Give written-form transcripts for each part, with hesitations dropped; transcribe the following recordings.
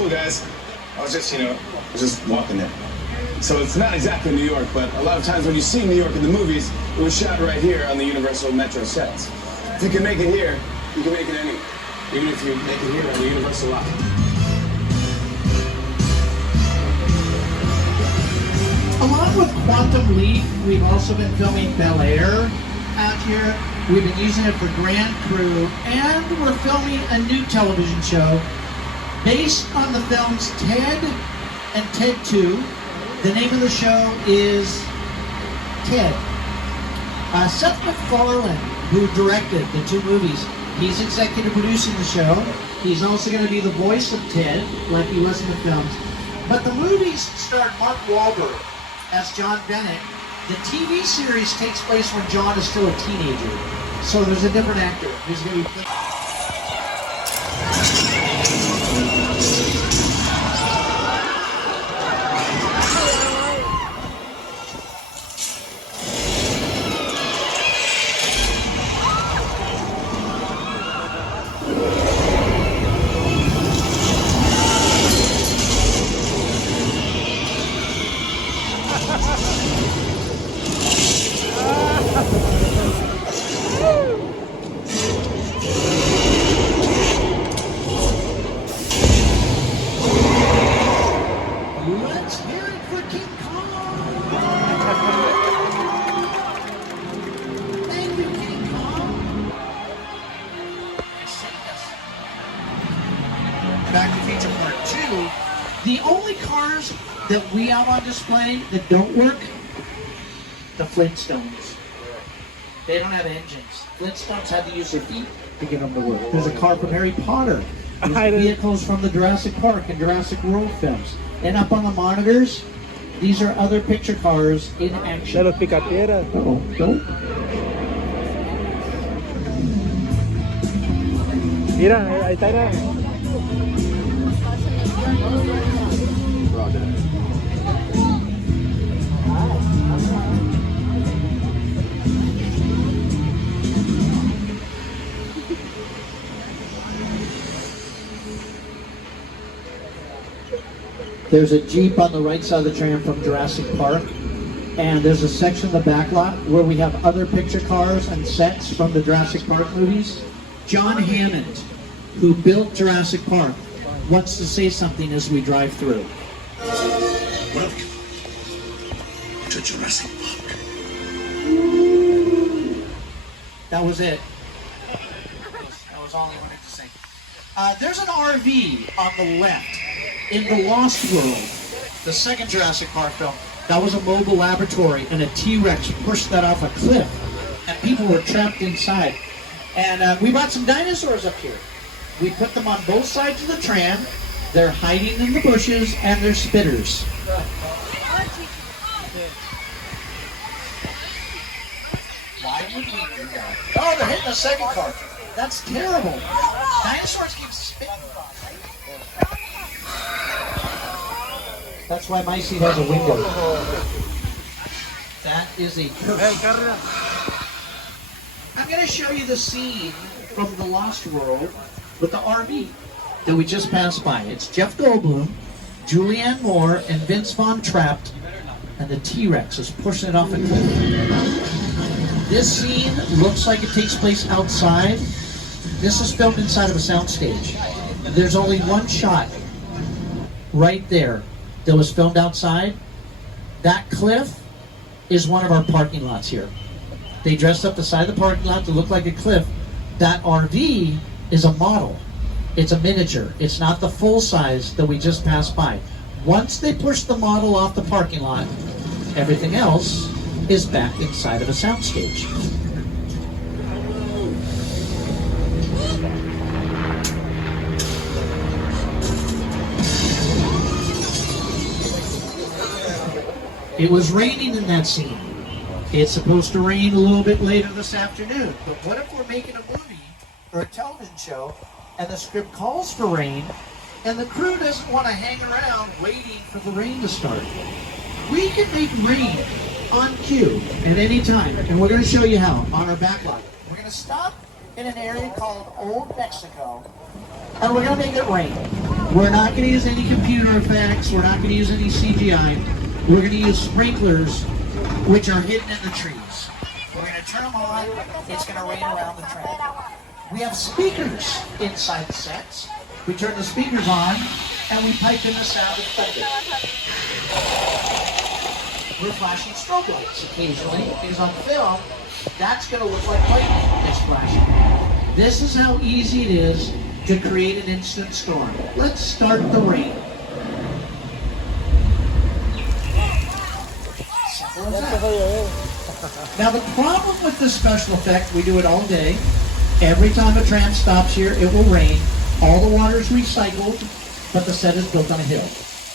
cool, guys. I was just walking there. So it's not exactly New York, but a lot of times when you see New York in the movies, it was shot right here on the Universal Metro sets. If you can make it here, you can make it anywhere. Even if you make it here on the Universal lot. Along with Quantum Leap, we've also been filming Bel Air out here. We've been using it for Grand Crew, and we're filming a new television show based on the films Ted and Ted 2. The name of the show is Ted. Seth MacFarlane, who directed the two movies, he's executive producing the show. He's also going to be the voice of Ted, like he was in the films. But the movies starred Mark Wahlberg as John Bennett. The TV series takes place when John is still a teenager. So there's a different actor who's going to be... Let's hear it for King Kong! Thank you, King Kong! Back to Feature Part 2. The only cars that we have on display that don't work, the Flintstones. They don't have engines. Flintstones had to use their feet to get them to work. There's a car from Harry Potter. There's vehicles from the Jurassic Park and Jurassic World films. And up on the monitors, these are other picture cars in action. Uh-oh, don't. Mira, ahí está. There's a Jeep on the right side of the tram from Jurassic Park, and there's a section of the back lot where we have other picture cars and sets from the Jurassic Park movies. John Hammond, who built Jurassic Park, wants to say something as we drive through. Welcome to Jurassic Park. That was it. That was all I wanted to say. There's an RV on the left. In The Lost World, the second Jurassic Park film, that was a mobile laboratory, and a T-Rex pushed that off a cliff, and people were trapped inside. And we brought some dinosaurs up here. We put them on both sides of the tram. They're hiding in the bushes, and they're spitters. Why would we do that? Oh, they're hitting the second car. That's terrible. Dinosaurs keep spitting. That's why my seat has a window. That is a curse. I'm going to show you the scene from The Lost World with the RV that we just passed by. It's Jeff Goldblum, Julianne Moore, and Vince Vaughn trapped, and the T-Rex is pushing it off a cliff. This scene looks like it takes place outside. This is filmed inside of a soundstage. There's only one shot right there that was filmed outside. That cliff is one of our parking lots here. They dressed up the side of the parking lot to look like a cliff. That RV is a model. It's a miniature. It's not the full size that we just passed by. Once they push the model off the parking lot, everything else is back inside of a soundstage. It was raining in that scene. It's supposed to rain a little bit later this afternoon. But what if we're making a movie or a television show and the script calls for rain and the crew doesn't want to hang around waiting for the rain to start? We can make rain on cue at any time. And we're going to show you how on our back lot. We're going to stop in an area called Old Mexico and we're going to make it rain. We're not going to use any computer effects. We're not going to use any CGI. We're going to use sprinklers, which are hidden in the trees. We're going to turn them on. It's going to rain around the train. We have speakers inside the sets. We turn the speakers on, and we pipe in the sound of thunder. We're flashing strobe lights occasionally, because on film, that's going to look like lightning is flashing. This is how easy it is to create an instant storm. Let's start the rain. Simple as that. Now the problem with this special effect, we do it all day. Every time a tram stops here, it will rain. All the water is recycled, but the set is built on a hill.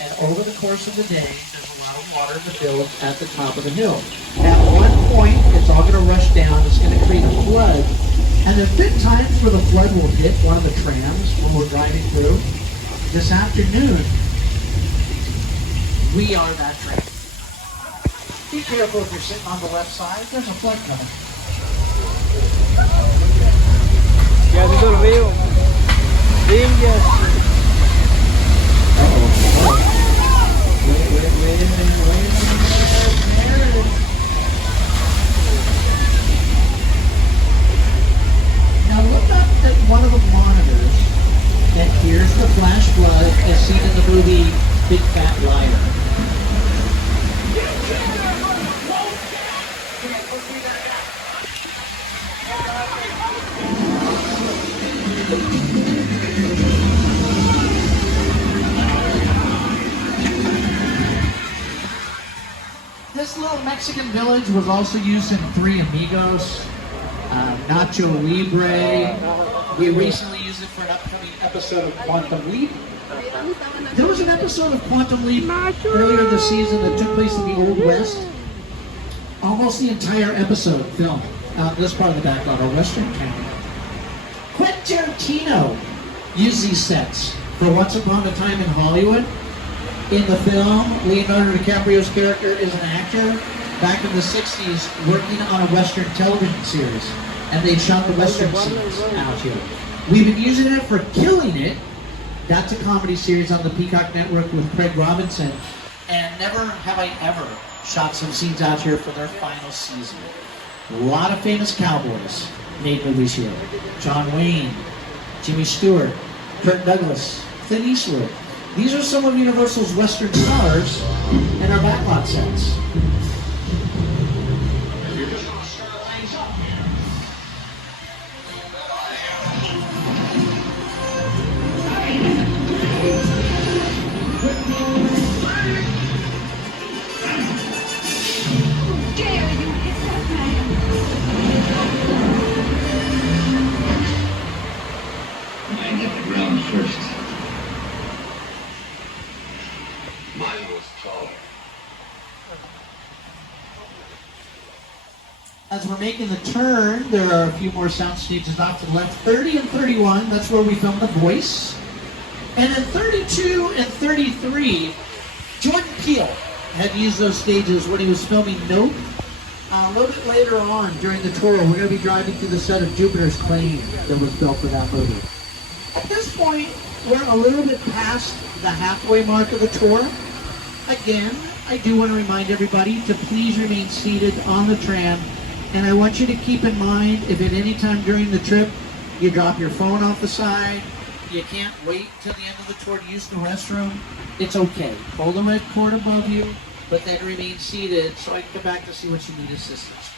And over the course of the day, there's a lot of water to build at the top of the hill. At one point, it's all going to rush down. It's going to create a flood. And there's been times where the flood will hit one of the trams when we're driving through. This afternoon, we are that tram. Be careful if you're sitting on the left side. There's a flood coming. Ya se durmió. Limpias. Now look up at one of the monitors, and here's the flash flood as seen in the movie Big Fat Liar. This little Mexican village was also used in Three Amigos, Nacho Libre. We recently used it for an upcoming episode of Quantum Leap. There was an episode of Quantum Leap earlier this season that took place in the Old West. Almost the entire episode filmed out this part of the background, our Western Canada. Quentin Tarantino used these sets for Once Upon a Time in Hollywood. In the film, Leonardo DiCaprio's character is an actor back in the 60s working on a Western television series. And they shot the Western scenes out here. We've been using it for Killing It. That's a comedy series on the Peacock Network with Craig Robinson. And never have I ever shot some scenes out here for their final season. A lot of famous cowboys made movies here. John Wayne, Jimmy Stewart, Kirk Douglas, Clint Eastwood. These are some of Universal's Western stars in our backlot sets. As we're making the turn, there are a few more sound stages off to the left. 30 and 31, that's where we filmed The Voice. And then 32 and 33, Jordan Peele had used those stages when he was filming Nope. A little bit later on during the tour, we're going to be driving through the set of Jupiter's Claim that was built for that movie. At this point, we're a little bit past the halfway mark of the tour. Again, I do want to remind everybody to please remain seated on the tram. And I want you to keep in mind, if at any time during the trip you drop your phone off the side, you can't wait till the end of the tour to use the restroom, it's okay. Hold the red cord above you, but then remain seated so I can come back to see what you need assistance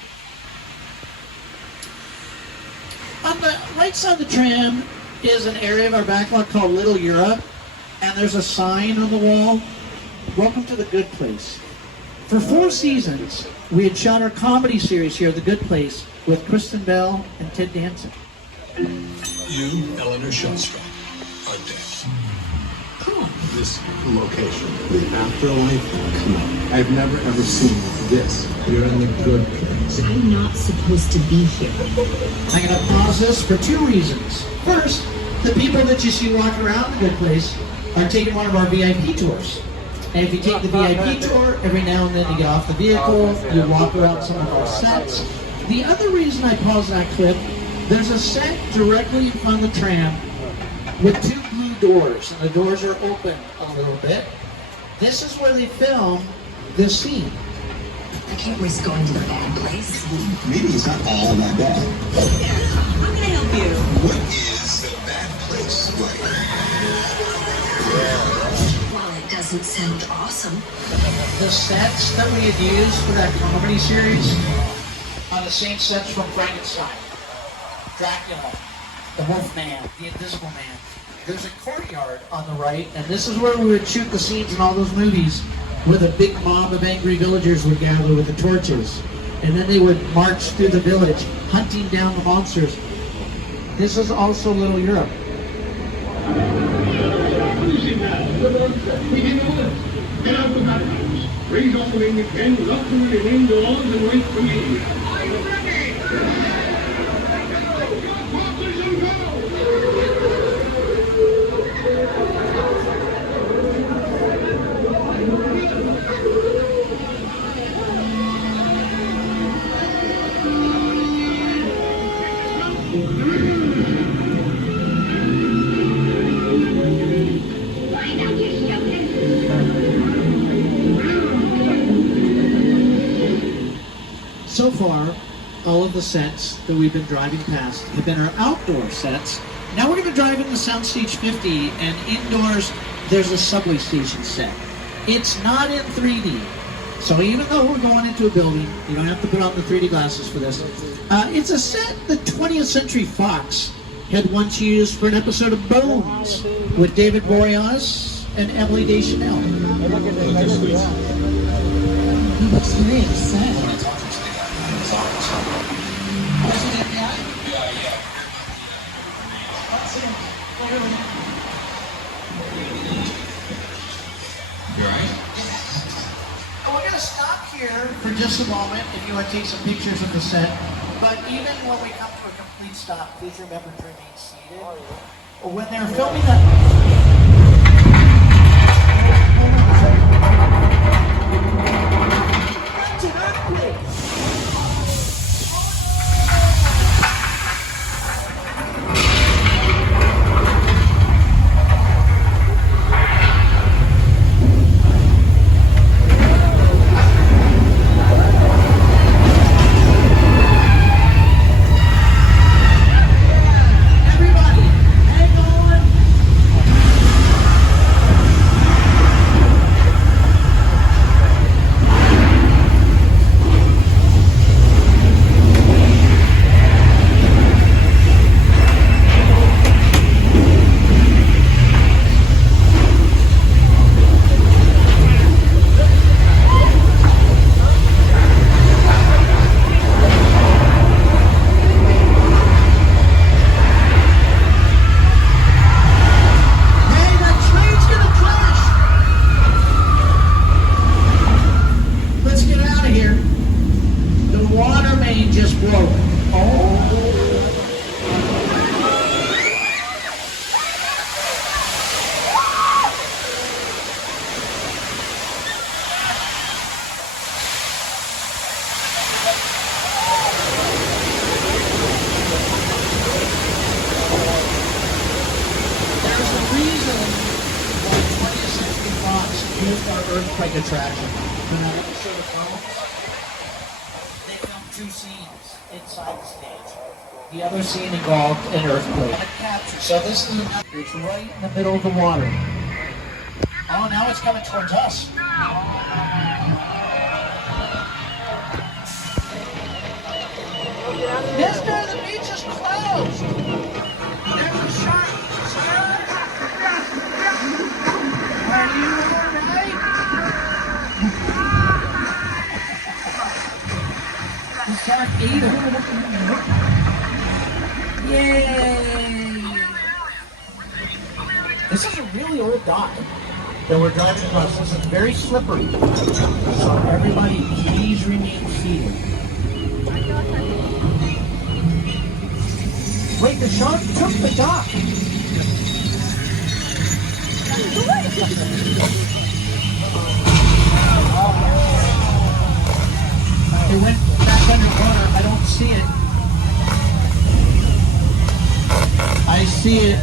with. On the right side of the tram is an area of our backlot called Little Europe, and there's a sign on the wall, "Welcome to the Good Place." For 4 seasons, we had shot our comedy series here, The Good Place, with Kristen Bell and Ted Danson. You, Eleanor Shellstrop, are dead. This location, the afterlife, come on. I've never ever seen this. You're in the good place. I'm not supposed to be here. I'm going to pause this for 2 reasons. First, the people that you see walking around The Good Place are taking one of our VIP tours. And if you take the VIP tour, every now and then you get off the vehicle, you walk around some of our sets. The other reason I paused that clip, there's a set directly in front of the tram with 2 blue doors, and the doors are open a little bit. This is where they film this scene. I can't risk going to the bad place. Maybe it's not all that bad. How can I help you? What is the bad place like? Well, it doesn't sound awesome. The sets that we had used for that comedy series are the same sets from Frankenstein, Dracula, the Wolfman, the Invisible Man. There's a courtyard on the right, and this is where we would shoot the scenes in all those movies where the big mob of angry villagers would gather with the torches. And then they would march through the village, hunting down the monsters. This is also Little Europe. Get out of that house. Raise all the men you can, lock them indoors and wait for me. I'm ready! Go, horses and go! So far, all of the sets that we've been driving past have been our outdoor sets. Now we're going to drive into Soundstage 50, and indoors there's a subway station set. It's not in 3D, so even though we're going into a building, you don't have to put on the 3D glasses for this. It's a set that 20th Century Fox had once used for an episode of Bones with David Boreanaz and Emily Deschanel. He looks very upset. We're going to stop here for just a moment if you want to take some pictures of the set. But even when we come to a complete stop, please remember to remain seated. When they're filming that... That's an earthquake! Used our earthquake attraction. For that episode of Bones, they filmed two scenes inside the stage. The other scene involved an earthquake. So this is it's right in the middle of the water. Oh, now it's coming towards us. Mister, the beach is closed. There's a shark. Are you alright? The shark ate him. Yay! This is a really old dock that we're driving across. This is very slippery. So everybody, please remain seated. Wait, the shark took the dock. It went back underwater. I don't see it. I see it.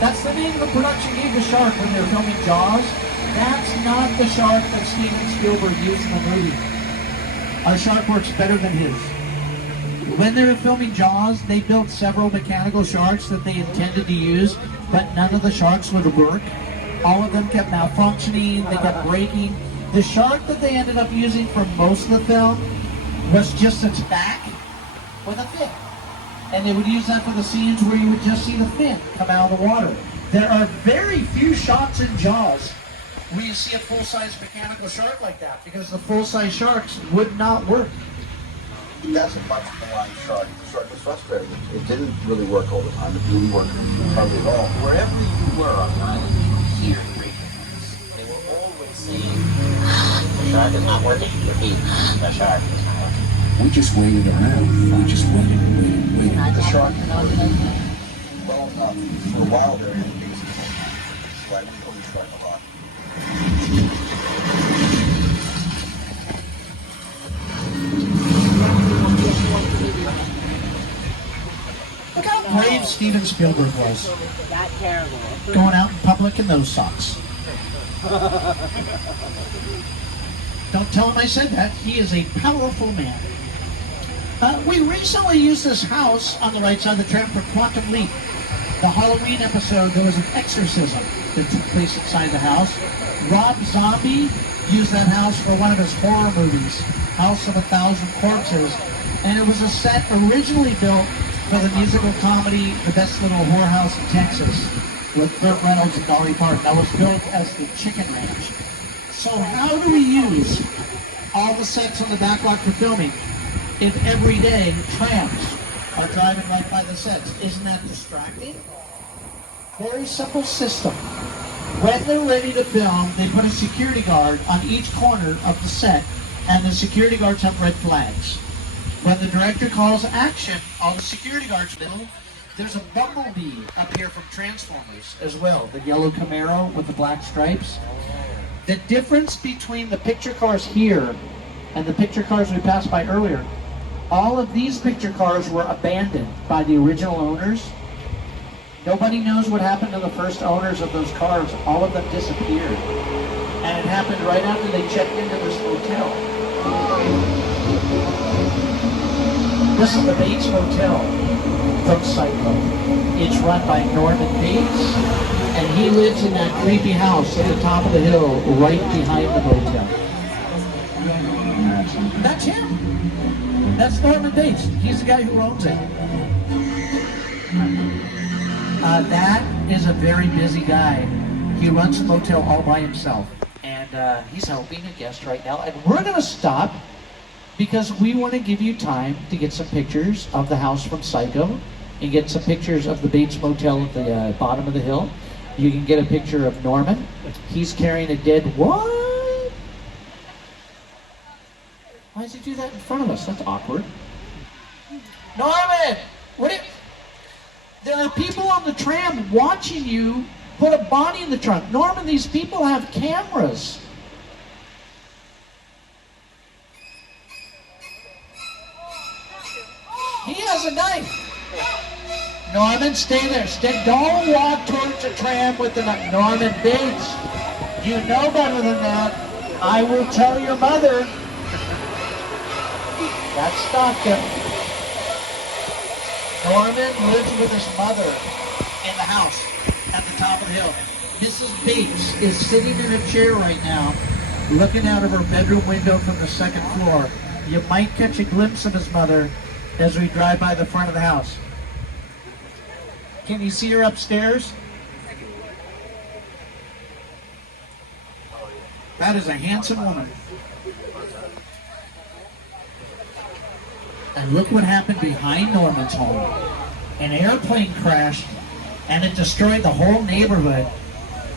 That's the name the production gave the shark when they were filming Jaws. That's not the shark that Steven Spielberg used in the movie. Our shark works better than his. When they were filming Jaws, they built several mechanical sharks that they intended to use, but none of the sharks would work. All of them kept malfunctioning, they kept breaking. The shark that they ended up using for most of the film was just its back with a fin. And they would use that for the scenes where you would just see the fin come out of the water. There are very few shots in Jaws where you see a full-size mechanical shark like that, because the full-size sharks would not work. That's a much more shark. The shark was frustrating. It didn't really work all the time. It really worked hardly at all. Wherever you were on the island, you were hearing reports. They were always saying, the shark is not working. Repeat, the shark is not working. We just waited around. We just waited and waited and waited. The shark well enough. For a while there, it was so I didn't always shark a lot. Look how brave Steven Spielberg was. Going out in public in those socks. Don't tell him I said that. He is a powerful man. We recently used this house on the right side of the tram for Quantum Leap. The Halloween episode, there was an exorcism that took place inside the house. Rob Zombie used that house for one of his horror movies, House of a Thousand Corpses. And it was a set originally built for the musical comedy The Best Little Whorehouse in Texas with Burt Reynolds and Dolly Parton. That was built as the Chicken Ranch. So how do we use all the sets on the backlot for filming if every day trams are driving right by the sets? Isn't that distracting? Very simple system. When they're ready to film, they put a security guard on each corner of the set, and the security guards have red flags. When the director calls action, all the security guards know. There's a bumblebee up here from Transformers as well, the yellow Camaro with the black stripes. The difference between the picture cars here and the picture cars we passed by earlier, all of these picture cars were abandoned by the original owners. Nobody knows what happened to the first owners of those cars. All of them disappeared. And it happened right after they checked into this hotel. This is the Bates Motel from Psycho. It's run by Norman Bates, and he lives in that creepy house at the top of the hill right behind the motel. That's him. That's Norman Bates. He's the guy who owns it. That is a very busy guy. He runs the motel all by himself, and he's helping a guest right now. And we're going to stop because we want to give you time to get some pictures of the house from Psycho and get some pictures of the Bates Motel at the bottom of the hill. You can get a picture of Norman. He's carrying a dead what? Why does he do that in front of us? That's awkward. Norman! What? There are people on the tram watching you put a body in the trunk. Norman, these people have cameras. He has a knife. Norman, stay there. Don't walk towards the tram with the knife. Norman Bates, you know better than that. I will tell your mother. That stopped him. Norman lives with his mother in the house at the top of the hill. Mrs. Bates is sitting in a chair right now, looking out of her bedroom window from the second floor. You might catch a glimpse of his mother as we drive by the front of the house. Can you see her upstairs? That is a handsome woman. And look what happened behind Norman's home. An airplane crashed and it destroyed the whole neighborhood.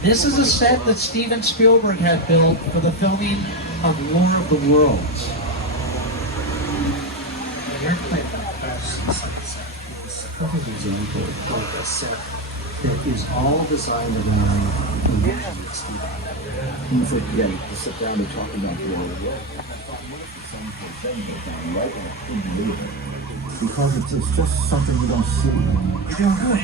This is a set that Steven Spielberg had built for the filming of War of the Worlds. The airplane crash is a perfect example of a set that is all designed around the vision of Steven. He's like, yeah, to sit down and talk about the war of the world. Because it's just something you don't see. You're doing good.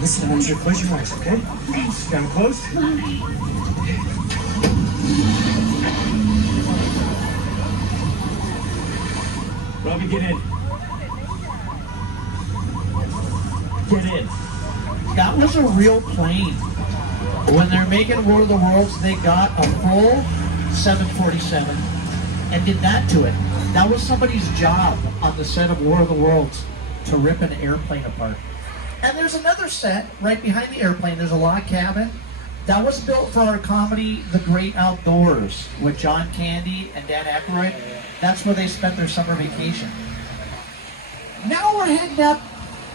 Listen, I want you to close your eyes, okay? Got them closed? Robbie, get in. Get in. That was a real plane. When they're making War of the Worlds, they got a full 747 and did that to it. That was somebody's job on the set of War of the Worlds, to rip an airplane apart. And there's another set right behind the airplane. There's a log cabin. That was built for our comedy, The Great Outdoors, with John Candy and Dan Aykroyd. That's where they spent their summer vacation. Now we're heading up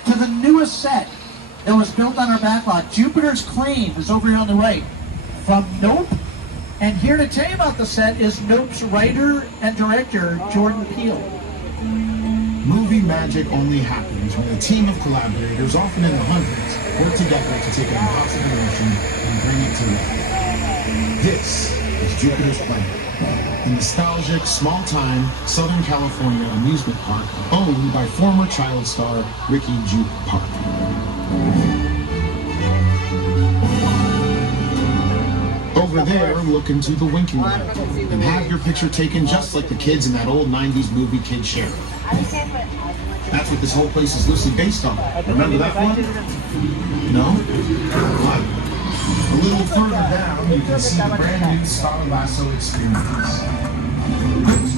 to the newest set that was built on our backlot. Jupiter's Claim is over here on the right. From Nope. And here to tell you about the set is Nope's writer and director, Jordan Peele. Movie magic only happens when a team of collaborators, often in the hundreds, work together to take an impossible notion and bring it to life. This is Jupiter's Claim, the nostalgic, small-time Southern California amusement park owned by former child star Ricky Juke Park. Over there, look into the winking room and have your picture taken just like the kids in that old 90s movie Kid Sheriff. That's what this whole place is loosely based on. Remember that one? No? What? A little further down, you can see the brand new Star Lasso experience.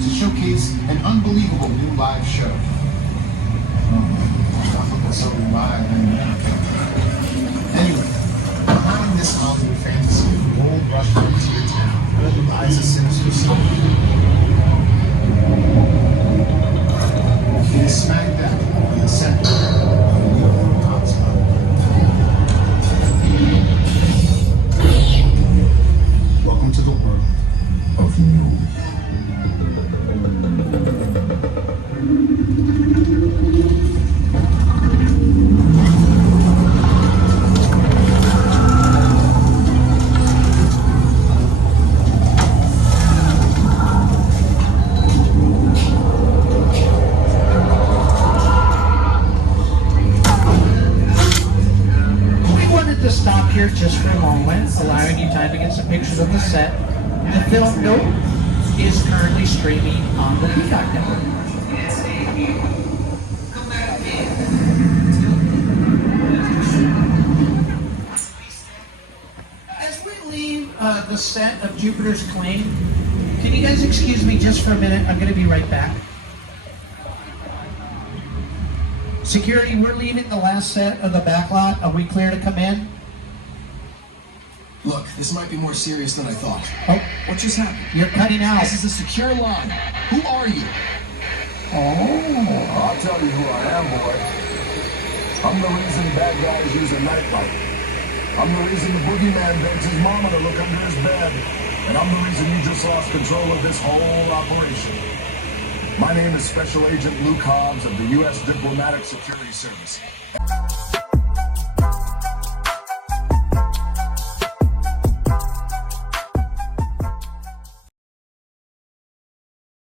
To showcase an unbelievable new live show. So live and anyway, behind this Hollywood fantasy, the gold rush into your town lies a sinister story. It is smack dab in the center of the New York hotspot. Welcome to the world of new. Here just for a moment, allowing you time to get some pictures of the set. The film Nope is currently streaming on the Peacock Network. As we leave the set of Jupiter's Claim, can you guys excuse me just for a minute? I'm going to be right back. Security, we're leaving the last set of the backlot. Are we clear to come in? Look, this might be more serious than I thought. Oh, what just happened? You're cutting out. This is a secure line. Who are you? Oh. I'll tell you who I am, boy. I'm the reason bad guys use a nightlight. I'm the reason the boogeyman begs his mama to look under his bed. And I'm the reason you just lost control of this whole operation. My name is Special Agent Luke Hobbs of the U.S. Diplomatic Security Service.